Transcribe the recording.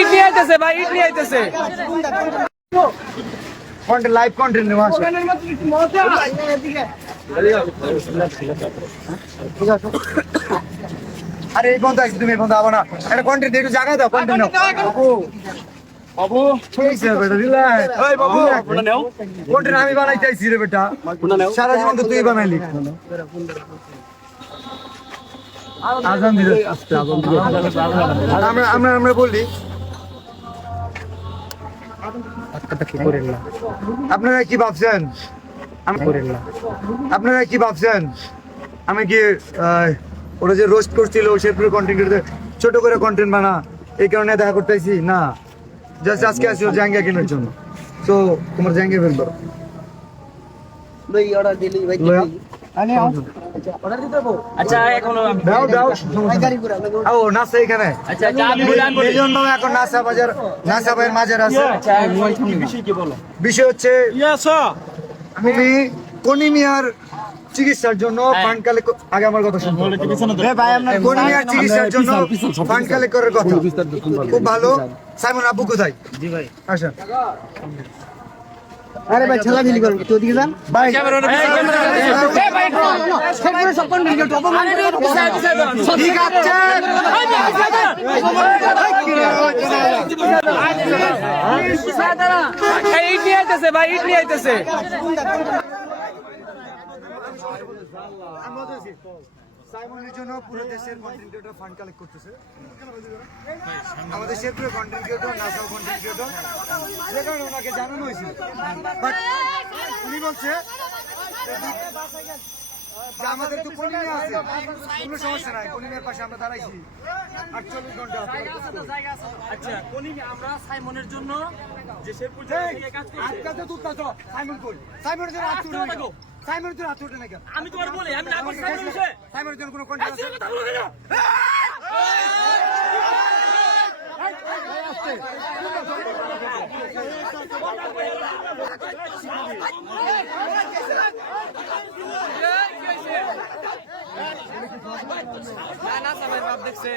ইট নিয়ে আইতেছে ভাই, ইট নিয়ে আইতেছে। লাইভ কন্টেন্ট নেওয়া আছে। আরে এই বন্ধু আইছি, তুমি এই বন্ধু আবার না একটা কন্টেন্ট একটু জায়গা দাও, কন্টেন্ট নাও বাবু। ঠিক আছে বেটা, রিল্যাক্স। ওই বাবু কন্টেন্ট আমি বানাইতে আইছি রে বেটা, সারা জীবন তো তুই বানাইলি। আজান দিলে আস্তে, আজান দিলে আমরা বলি আপনারা কি ভাবছেন, আপনারা কি ভাবছেন আমি কি ওরা যে রোস্ট করছিল শেরপুরের কন্টেন্ট ছোট করে কন্টেন্ট বানা এই কারণে দেখা করতেছি না, জাস্ট আজকে আসছিল জাঙ্গিয়া কেনার জন্য। তো তোমার জাঙ্গিয়া ফেলবো বিষয় হচ্ছে তুমি কোনি মিয়ার চিকিৎসার জন্য ফান্ড কালেক্ট, আগে আমার কথা শুনুন। কোনি মিয়ার চিকিৎসার জন্য ফান্ড কালেক্ট করার কথা খুব ভালো। সাইমন আব্বু কোথায়? জি ভাই আসেন। আরে ভাই ছেলা দিলি করেন তো দিকে যান ভাই। ঠিক আছে ইট নিয়ে আইতেছে ভাই, ইট নিয়ে আইতেছে। সাইমনের জন্য পুরো দেশের কন্টেন্ট ক্রিয়েটর ফান্ড কালেক্ট করতেছে। আমাদের শেরপুরের কন্টেন্ট ক্রিয়েটর, নাসাও কন্টেন্ট ক্রিয়েটর, যে কারণে ওনাকে জানানো হয়েছিল। বাট উনি বলছে যে আমাদের তো কলিমিয়া আছে, কোনো সমস্যা নাই, কলিমিয়ার পাশে আমরা দাঁড়াইছি 48 ঘন্টা। আচ্ছা কোনিমি আমরা সাইমনের জন্য যে শেরপুর থেকে কাজ করছি। আজকে তো তুই তো সাইমন কই, সাইমনের জন্য হাত উঠে নাও, সাইমনের জন্য হাত উঠে না কেন? আমি তোমার বলি আমি না করছি সাইমনের বিষয়ে। সাইমনের জন্য কোনো কন্টেন্ট আছে? কথা বলো কেন? না সবাই বাপ দেখছে।